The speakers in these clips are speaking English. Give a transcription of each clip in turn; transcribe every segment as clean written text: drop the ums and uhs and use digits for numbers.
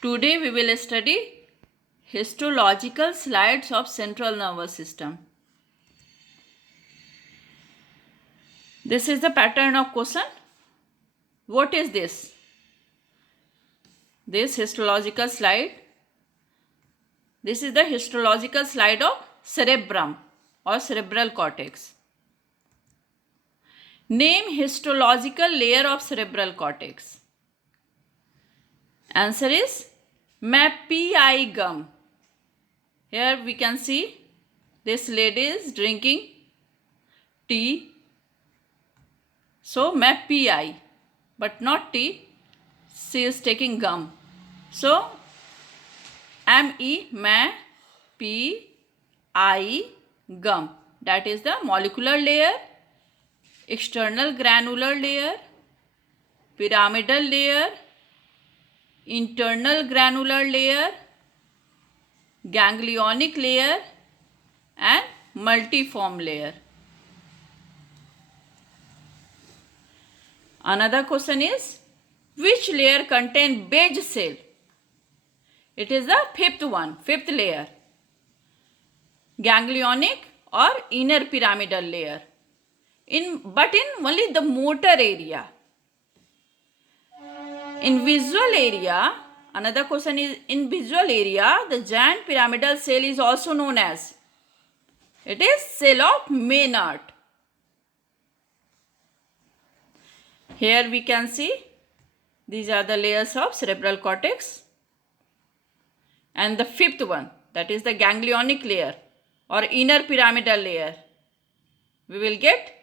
Today we will study histological slides of central nervous system. This is the pattern of question. What is this? This histological slide. This is the histological slide of cerebrum or cerebral cortex. Name histological layer of cerebral cortex. Answer is Mappi gum. Here we can see this lady is drinking tea. So Mappi, but not tea. She is taking gum. So Mappi gum. That is the molecular layer, external granular layer, pyramidal layer, internal granular layer, ganglionic layer and multiform layer. Another question is, which layer contains beige cell? It is the fifth layer. Ganglionic or inner pyramidal layer. But in only the motor area. In visual area, another question is, in visual area, the giant pyramidal cell is also known as, it is cell of Maynard. Here we can see, these are the layers of cerebral cortex. And the fifth one, that is the ganglionic layer or inner pyramidal layer, we will get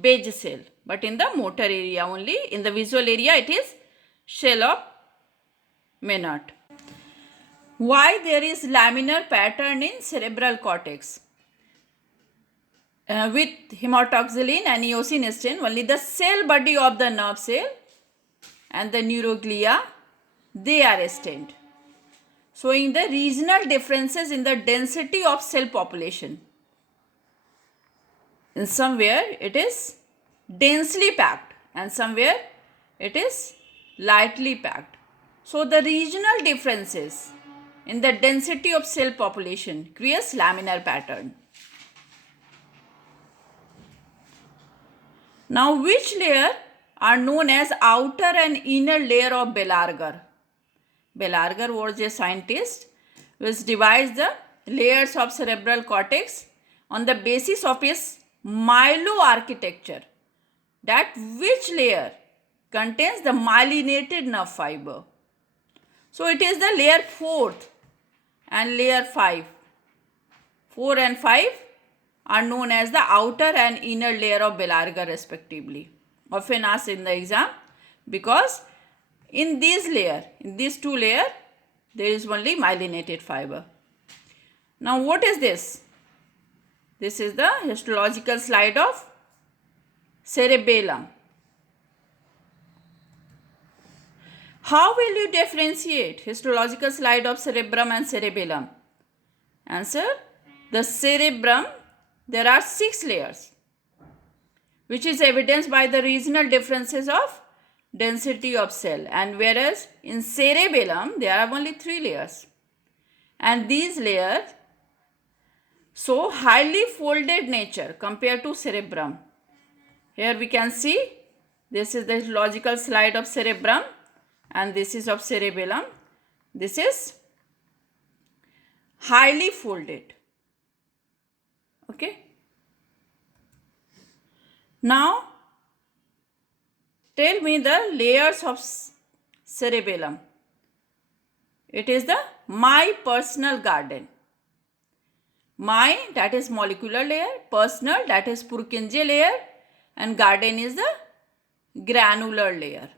beige cell. But in the motor area only, in the visual area, it is shell of Maynard. Why there is laminar pattern in cerebral cortex? With hematoxylin and eosinophil, only the cell body of the nerve cell and the neuroglia, they are stained, showing the regional differences in the density of cell population. In somewhere it is densely packed and somewhere it is lightly packed. So the regional differences in the density of cell population creates laminar pattern. Now which layer are known as outer and inner layer of Belarger? Belarger was a scientist which divides the layers of cerebral cortex on the basis of its myeloarchitecture. That which layer contains the myelinated nerve fiber. So it is the layer 4th and layer 5. 4 and 5 are known as the outer and inner layer of Belarger respectively. Often asked in the exam, because in these two layers, there is only myelinated fiber. Now what is this? This is the histological slide of cerebellum. How will you differentiate histological slide of cerebrum and cerebellum? Answer, the cerebrum, there are 6 layers, which is evidenced by the regional differences of density of cell, and whereas in cerebellum there are only 3 layers, and these layers show highly folded nature compared to cerebrum. Here we can see, this is the histological slide of cerebrum and this is of cerebellum. This is highly folded. Okay. Now tell me the layers of cerebellum. It is the my personal garden. My, that is molecular layer, personal, that is Purkinje layer, and garden is the granular layer.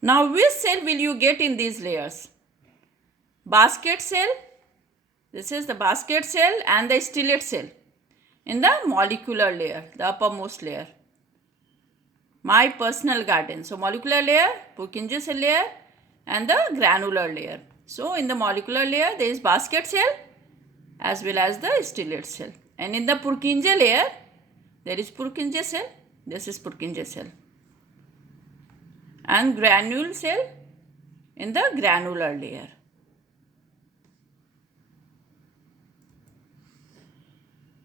Now which cell will you get in these layers? Basket cell, this is the basket cell, and the stellate cell in the molecular layer, the uppermost layer. My personal garden. So molecular layer, Purkinje cell layer and the granular layer. So in the molecular layer there is basket cell as well as the stellate cell. And in the Purkinje layer there is Purkinje cell. This is Purkinje cell. and granule cell in the granular layer.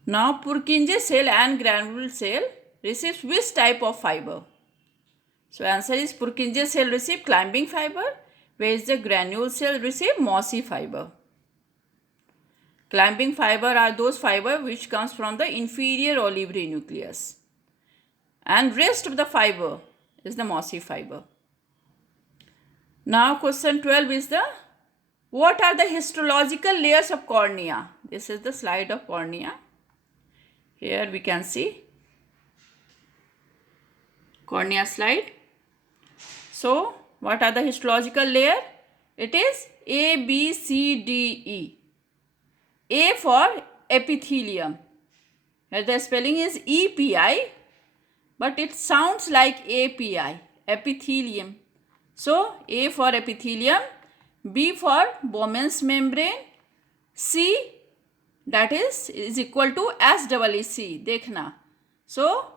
Now Purkinje cell and granule cell receives which type of fiber? So answer is Purkinje cell receive climbing fiber, whereas the granule cell receive mossy fiber. Climbing fiber are those fiber which comes from the inferior olivary nucleus, and rest of the fiber is the mossy fiber. Now question 12 is what are the histological layers of cornea? This is the slide of cornea. Here we can see cornea slide. So what are the histological layer? It is A, B, C, D, E. A for epithelium. Here the spelling is EPI, but it sounds like API, epithelium. So A for epithelium, B for Bowman's membrane, C that is equal to SEEC. Dekhna. So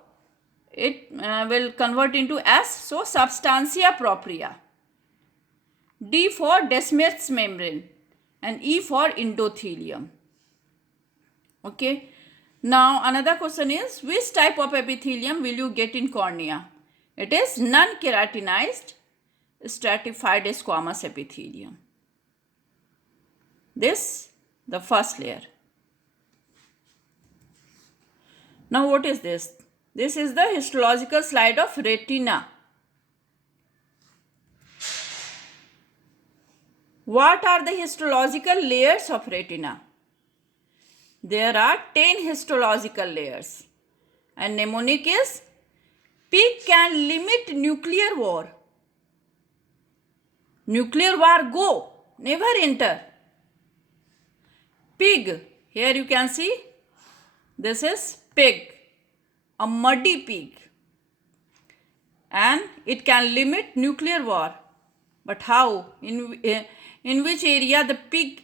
it will convert into S. So substantia propria. D for Descemet's membrane and E for endothelium. Okay. Now another question is, which type of epithelium will you get in cornea? It is non-keratinized stratified squamous epithelium. This the first layer. Now what is this? This is the histological slide of retina. What are the histological layers of retina? There are 10 histological layers, and mnemonic is pig can limit nuclear war. Nuclear war go, never enter. Pig, here you can see, this is pig, a muddy pig, and it can limit nuclear war. But how? In which area the pig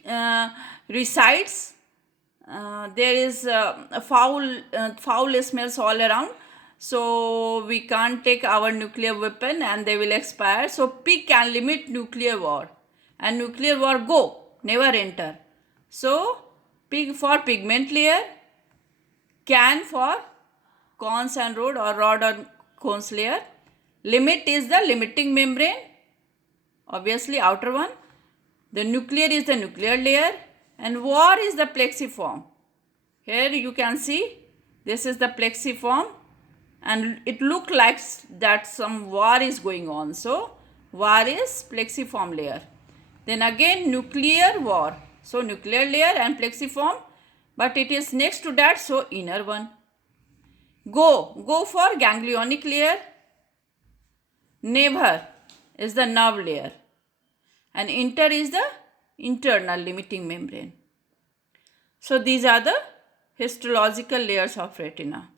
resides? There is foul smells all around, so we can't take our nuclear weapon and they will expire. So pig can limit nuclear war, and nuclear war go, never enter. So pig for pigment layer, can for cones and rod or cones layer. Limit is the limiting membrane, obviously outer one. The nuclear is the nuclear layer, and war is the plexiform. Here you can see this is the plexiform, and it looks like that some war is going on. So war is plexiform layer. Then again nuclear war. So nuclear layer and plexiform, but it is next to that, so inner one. Go for ganglionic layer. Never is the nerve layer, and inter is the internal limiting membrane. So these are the histological layers of retina.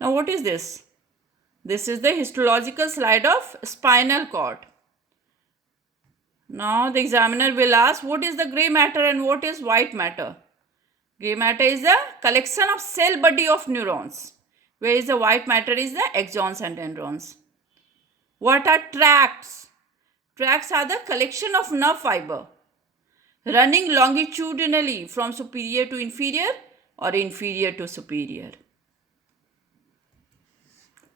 Now what is this? This is the histological slide of spinal cord. Now the examiner will ask, what is the grey matter and what is white matter? Grey matter is the collection of cell body of neurons, whereas the white matter is the axons and dendrons. What are tracts? Tracts are the collection of nerve fiber running longitudinally from superior to inferior or inferior to superior.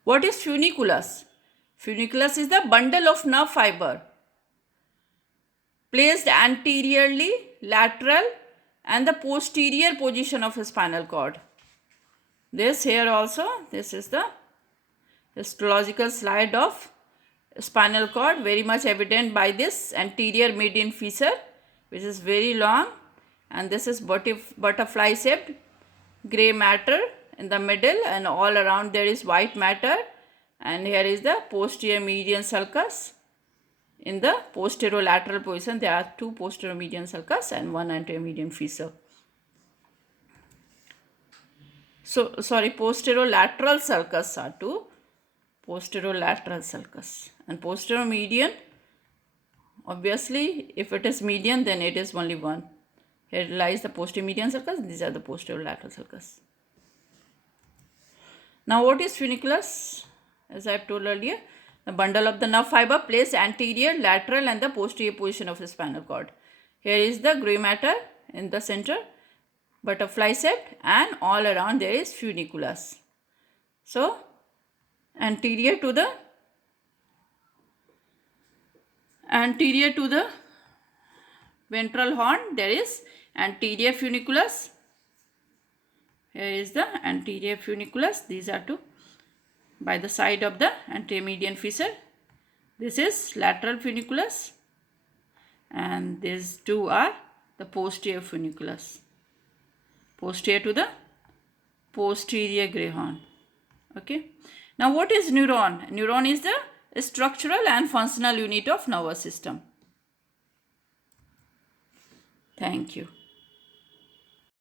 What is funiculus? Funiculus is the bundle of nerve fiber placed anteriorly, lateral and the posterior position of a spinal cord. This here also, this is the histological slide of spinal cord, very much evident by this anterior median fissure, which is very long, and this is butterfly shaped grey matter in the middle, and all around there is white matter, and here is the posterior median sulcus. In the posterolateral position, there are two posterior median sulcus and one anterior median fissure. So, posterolateral sulcus are two. Posterolateral sulcus and posterior median, obviously if it is median then it is only one. Here lies the posterior median sulcus, these are the posterolateral sulcus. Now what is funiculus? as I've told earlier. The bundle of the nerve fiber placed anterior, lateral and the posterior position of the spinal cord. Here is the gray matter in the center, butterfly shape, and all around there is funiculus. So, anterior to the ventral horn there is anterior funiculus. Here is the anterior funiculus. These are two by the side of the anterior median fissure. This is lateral funiculus, and these two are the posterior funiculus, posterior to the posterior gray horn. Okay. Now what is neuron? Neuron is the structural and functional unit of nervous system. Thank you.